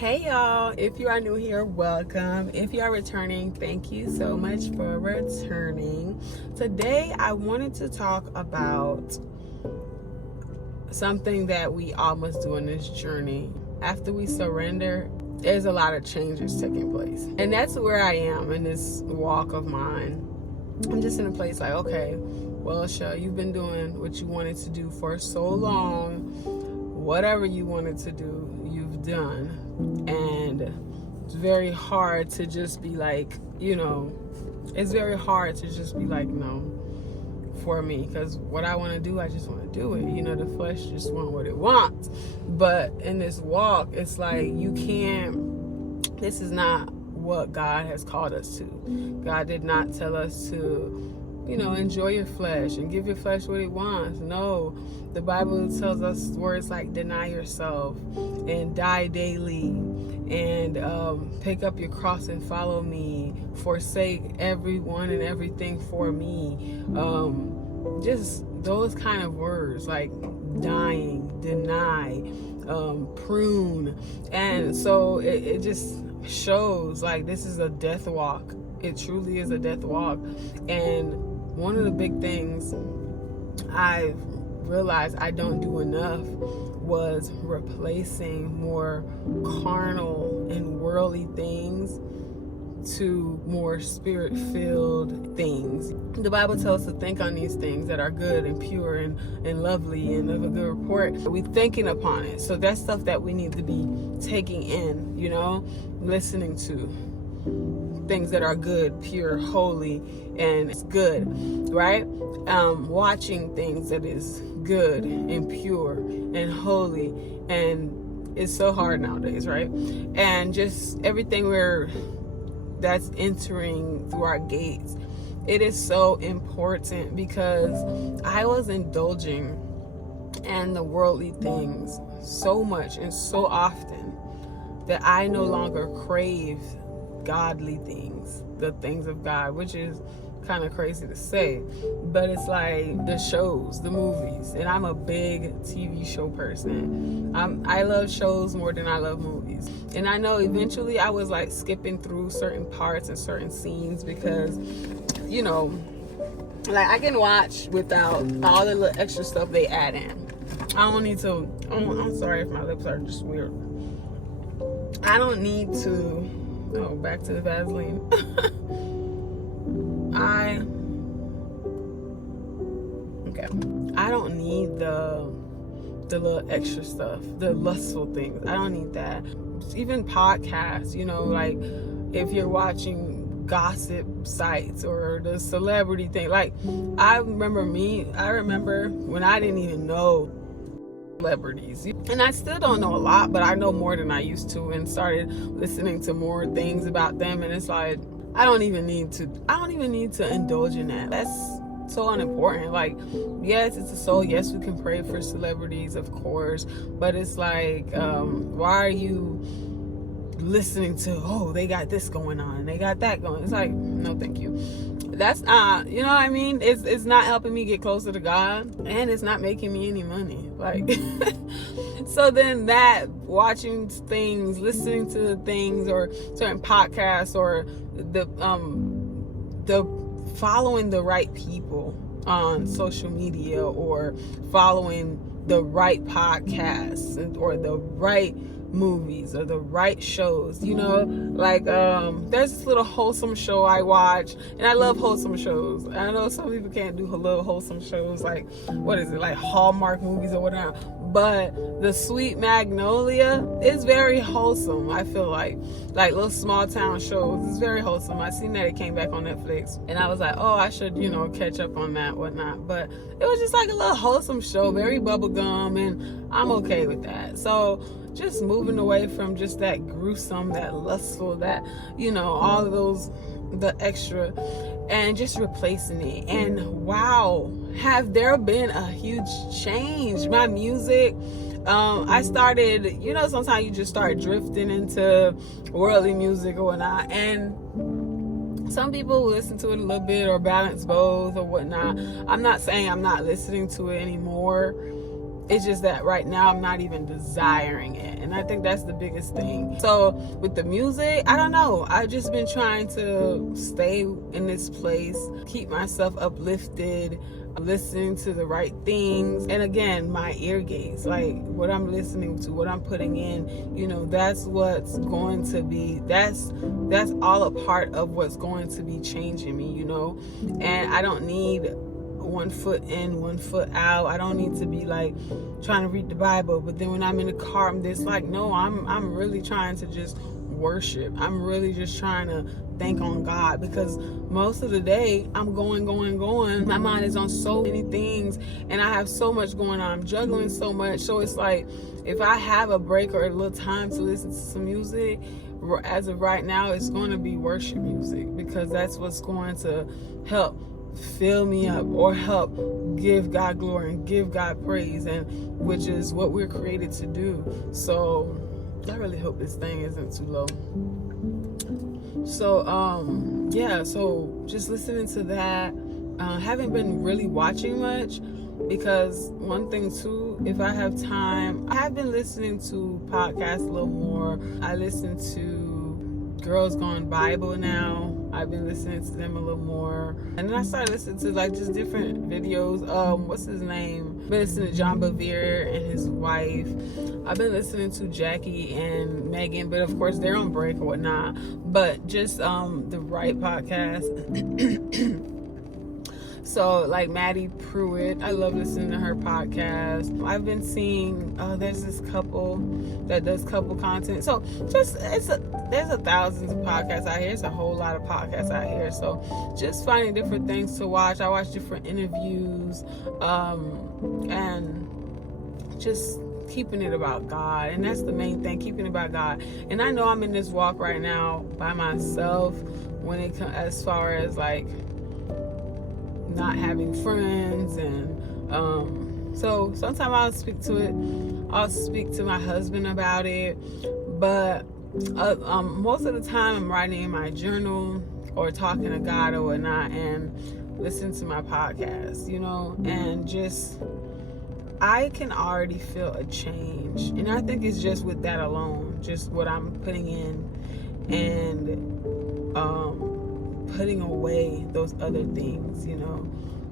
Hey y'all, if you are new here, welcome. If you are returning, thank you so much for returning. Today I wanted to talk about something that we all must do in this journey. After we surrender, there's a lot of changes taking place. And that's where I am in this walk of mine. I'm just in a place like, okay, well, Sha, you've been doing what you wanted to do for so long. Whatever you wanted to do, you've done. And it's very hard to just be like, it's very hard to just be like, no, for me. Because what I want to do, I just want to do it. The flesh just wants what it wants. But in this walk, it's like this is not what God has called us to. God did not tell us to enjoy your flesh and give your flesh what it wants. No, the Bible tells us words like deny yourself and die daily and pick up your cross and follow me, forsake everyone and everything for me. Just those kind of words like dying, deny, prune. And so it just shows like this is a death walk. It truly is a death walk. And one of the big things I realized I don't do enough was replacing more carnal and worldly things to more spirit-filled things. The Bible tells us to think on these things that are good and pure and lovely and of a good report. We're thinking upon it. So that's stuff that we need to be taking in, listening to. Things that are good, pure, holy, and it's good, right? Watching things that is good and pure and holy, and it's so hard nowadays, right? And just everything that's entering through our gates, it is so important because I was indulging in the worldly things so much and so often that I no longer crave godly things, the things of God, which is kind of crazy to say, but it's like the shows, the movies, and I'm a big TV show person. I love shows more than I love movies, and I know eventually I was like skipping through certain parts and certain scenes because like I can watch without all the little extra stuff they add in. I don't need to. I'm sorry if my lips are just weird. I don't need to. Oh, back to the Vaseline. I don't need the little extra stuff, the lustful things. I don't need that. Even podcasts, like if you're watching gossip sites or the celebrity thing. Like I remember when I didn't even know celebrities, and I still don't know a lot, but I know more than I used to, and started listening to more things about them, and it's like I don't even need to indulge in that. That's so unimportant. Like, yes, it's a soul. Yes, we can pray for celebrities, of course, but it's like why are you listening to they got this going on, they got that going? It's like, no, thank you. That's not, what I mean? It's not helping me get closer to God, and it's not making me any money. Like, so then that watching things, listening to things, or certain podcasts, or the following the right people on social media, or following the right podcasts, or the right movies, or the right shows, like there's this little wholesome show I watch, and I love wholesome shows. I know some people can't do little wholesome shows, like what is it, like Hallmark movies or whatever, but the Sweet Magnolia is very wholesome. I feel like little small town shows, it's very wholesome. I seen that it came back on Netflix, and I was like, oh, I should catch up on that, whatnot. But it was just like a little wholesome show, very bubblegum, and I'm okay with that. So just moving away from just that gruesome, that lustful, that all of those, the extra, and just replacing it. And wow, have there been a huge change. My music, I started, sometimes you just start drifting into worldly music or whatnot, and some people listen to it a little bit or balance both or whatnot. I'm not saying I'm not listening to it anymore, It's just that right now I'm not even desiring it. And I think that's the biggest thing. So with the music, I don't know. I've just been trying to stay in this place, keep myself uplifted, listening to the right things. And again, my ear gaze, like what I'm listening to, what I'm putting in, you know, that's what's going to be, that's all a part of what's going to be changing me, you know. And I don't need one foot in, one foot out. I don't need to be like trying to read the Bible, but then when I'm in the car, I'm just like, no, I'm really trying to just worship. I'm really just trying to think on God, because most of the day I'm going. My mind is on so many things and I have so much going on. I'm juggling so much. So it's like, if I have a break or a little time to listen to some music, as of right now, it's going to be worship music, because that's what's going to help fill me up or help give God glory and give God praise, and which is what we're created to do. So I really hope this thing isn't too low. So yeah, so just listening to that. Haven't been really watching much, because one thing too, if I have time, I have been listening to podcasts a little more. I listen to Girls Gone Bible now. I've been listening to them a little more. And then I started listening to like just different videos. What's his name? I've been listening to John Bevere and his wife. I've been listening to Jackie and Megan, but of course they're on break or whatnot. But just the right podcast. So like Maddie Pruitt, I love listening to her podcast. I've been seeing there's this couple that does couple content. So just there's a thousands of podcasts out here. It's a whole lot of podcasts out here. So just finding different things to watch. I watch different interviews, and just keeping it about God. And that's the main thing, keeping it about God. And I know I'm in this walk right now by myself when it comes as far as like not having friends, and so sometimes I'll speak to it. I'll speak to my husband about it, but most of the time I'm writing in my journal or talking to God or whatnot, and listening to my podcast, you know, and just I can already feel a change, and I think it's just with that alone, just what I'm putting in and putting away those other things, you know,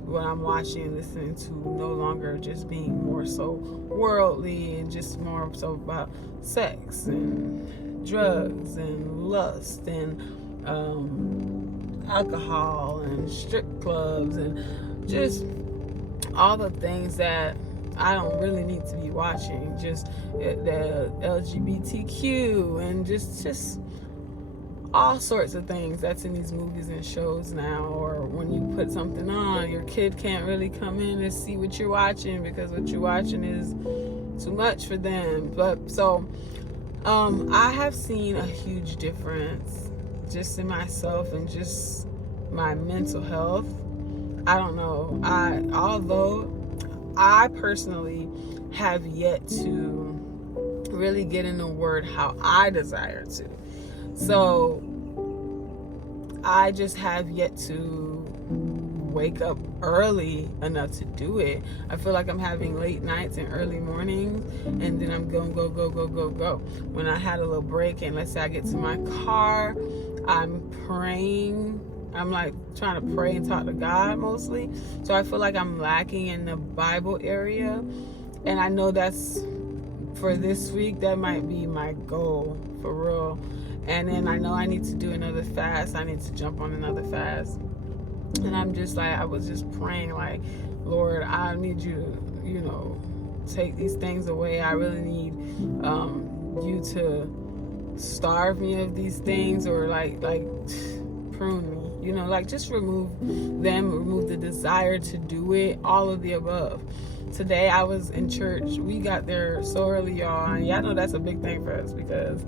what I'm watching and listening to, no longer just being more so worldly and just more so about sex and drugs and lust and alcohol and strip clubs and just all the things that I don't really need to be watching, just the LGBTQ and just all sorts of things that's in these movies and shows now. Or when you put something on, your kid can't really come in and see what you're watching, because what you're watching is too much for them. But so I have seen a huge difference just in myself and just my mental health. I don't know, although I personally have yet to really get in the word how I desire to. So I just have yet to wake up early enough to do it. I feel like I'm having late nights and early mornings, and then I'm going go. When I had a little break, and let's say I get to my car, I'm praying. I'm like trying to pray and talk to God mostly. So I feel like I'm lacking in the Bible area. And I know that's for this week, that might be my goal for real. And then I know I need to do another fast. I need to jump on another fast. And I'm just like, I was just praying like, Lord, I need you to, you know, take these things away. I really need you to starve me of these things, or like prune me, you know, like just remove them, remove the desire to do it, all of the above. Today I was in church. We got there so early, y'all, and y'all know that's a big thing for us, because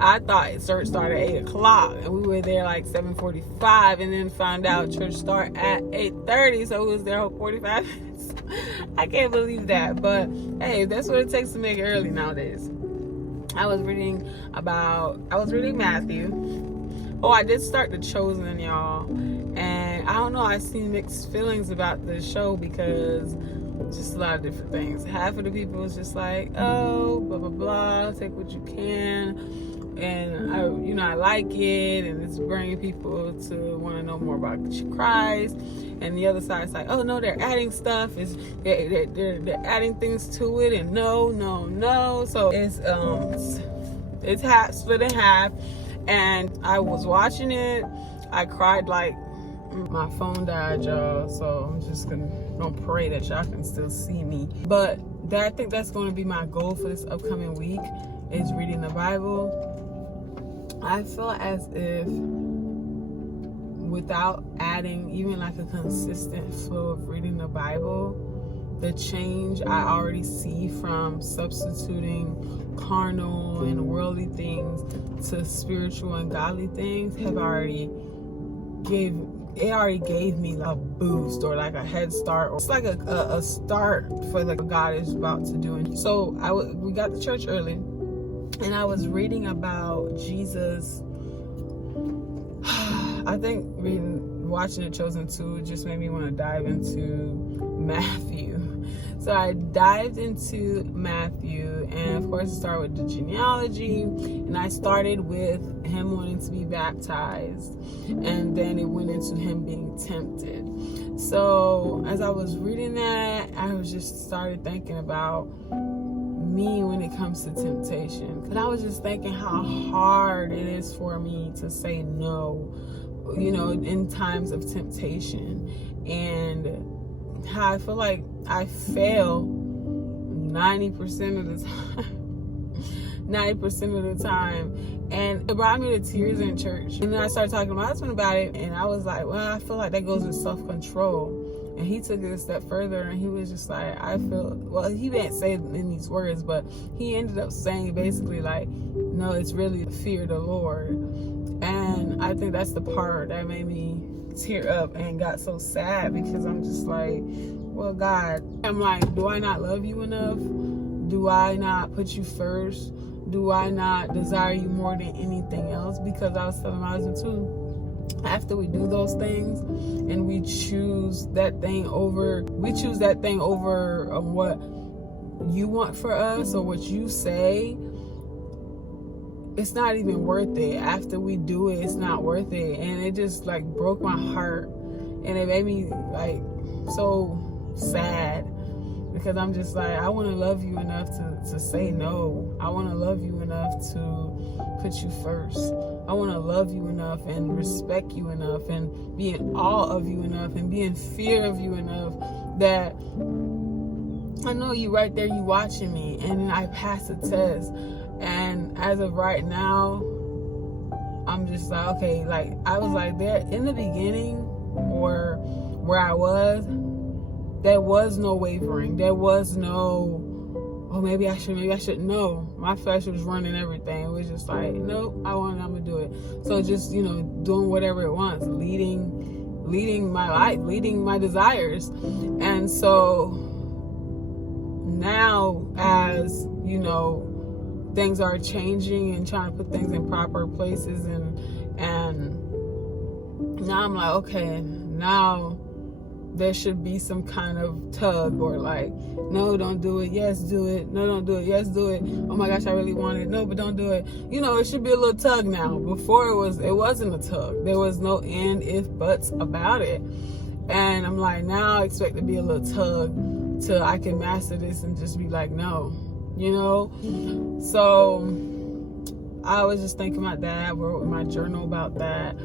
I thought church started at 8 o'clock, and we were there like 7:45, and then found out church start at 8:30, so we was there 45 minutes. I can't believe that, but hey, that's what it takes to make it early nowadays. I was reading Matthew. Oh, I did start The Chosen, y'all, and I don't know, I've seen mixed feelings about this show, because just a lot of different things. Half of the people is just like, oh, blah blah blah, take what you can, and I like it, and it's bringing people to want to know more about Christ. And the other side is like, oh no, they're adding stuff, they're adding things to it, and no. So it's half split in half, and I was watching it. I cried like my phone died, y'all. So I'm just gonna pray that y'all can still see me. But I think that's going to be my goal for this upcoming week, is reading the Bible. I feel as if without adding even like a consistent flow of reading the Bible, the change I already see from substituting carnal and worldly things to spiritual and godly things already gave me a boost, or like a head start, or it's like a start for like what God is about to do. And so we got to church early, and I was reading about Jesus. I think watching The Chosen 2 just made me want to dive into Matthew. So I dived into Matthew, and of course it started with the genealogy, and I started with him wanting to be baptized, and then it went into him being tempted. So as I was reading that, I was just started thinking about me when it comes to temptation, because I was just thinking how hard it is for me to say no, in times of temptation, and how I feel like I fail 90% of the time. 90% of the time. And it brought me to tears in church. And then I started talking to my husband about it, and I was like, well, I feel like that goes with self-control. And he took it a step further, and he was just like, he didn't say it in these words, but he ended up saying basically like, no, it's really fear the Lord. And I think that's the part that made me tear up and got so sad, because I'm just like, well, God, I'm like, do I not love you enough? Do I not put you first? Do I not desire you more than anything else? Because I was telling my husband too, after we do those things and we choose that thing over what you want for us or what you say, it's not even worth it. After we do it, it's not worth it. And it just like broke my heart, and it made me like so sad, because I'm just like, I want to love you enough to say no. I want to love you enough to put you first. I want to love you enough and respect you enough and be in awe of you enough and be in fear of you enough that I know you right there, you watching me, and I pass the test. And as of right now, I'm just like, okay, like I was like there in the beginning, or where I was, there was no wavering. There was no, oh, maybe I should. No, my flesh was running everything. It was just like, nope, I'm gonna do it. So just, doing whatever it wants, leading my life, leading my desires. And so now, as things are changing and trying to put things in proper places, and now I'm like, okay, now there should be some kind of tug, or like, no, don't do it, yes, do it, no, don't do it, yes, do it, oh my gosh, I really want it, no, but don't do it. It should be a little tug now. Before it wasn't a tug. There was no and, if, buts about it. And I'm like, now I expect to be a little tug till I can master this and just be like, no, So I was just thinking about that. I wrote in my journal about that,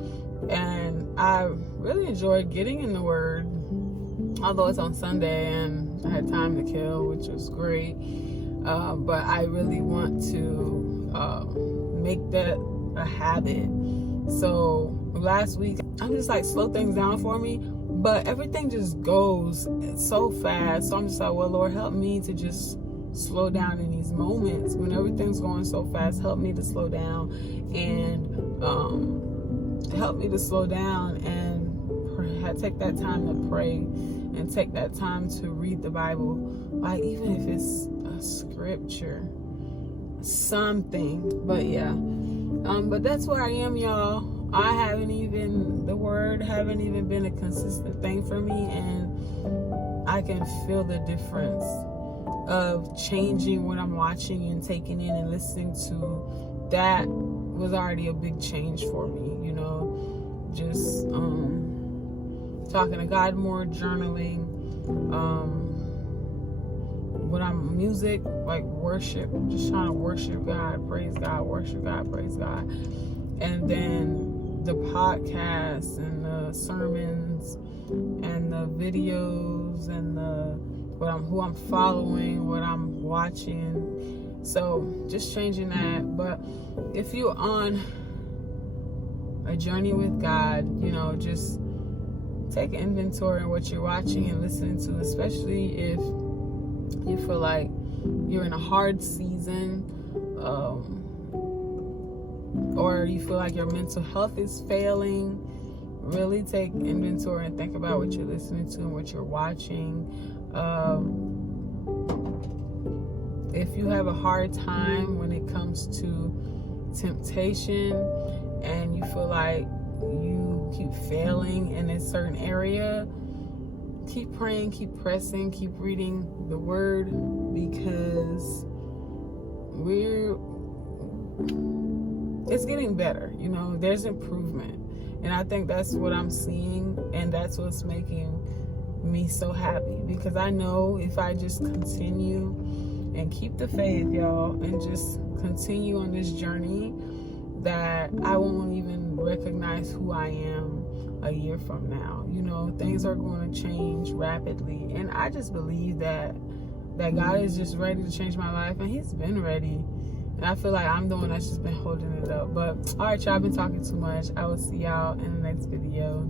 and I really enjoyed getting in the Word, although it's on Sunday and I had time to kill, which was great. But I really want to make that a habit. So last week, I'm just like, slow things down for me, but everything just goes so fast. So I'm just like, well, Lord, help me to just slow down in these moments when everything's going so fast. Help me to slow down, and take that time to pray, and take that time to read the Bible, like even if it's a scripture, something. But yeah, but that's where I am, y'all. The Word haven't even been a consistent thing for me, and I can feel the difference of changing what I'm watching and taking in and listening to. That was already a big change for me, you know, just talking to God more, journaling, when I'm music, like worship, just trying to worship God, praise God, worship God, praise God. And then the podcasts and the sermons and the videos and who I'm following, what I'm watching. So just changing that. But if you're on a journey with God, you know, just take inventory of what you're watching and listening to, especially if you feel like you're in a hard season, or you feel like your mental health is failing. Really take inventory and think about what you're listening to and what you're watching. If you have a hard time when it comes to temptation and you feel like you keep failing in a certain area, keep praying, keep pressing, keep reading the word, because it's getting better, you know, there's improvement. And I think that's what I'm seeing, and that's what's making me so happy, because I know if I just continue and keep the faith, y'all, and just continue on this journey, that I won't even recognize who I am a year from now. You know, things are going to change rapidly, and I just believe that God is just ready to change my life, and he's been ready. And I feel like I'm the one that's just been holding it up. But all right, y'all, I've been talking too much. I will see y'all in the next video.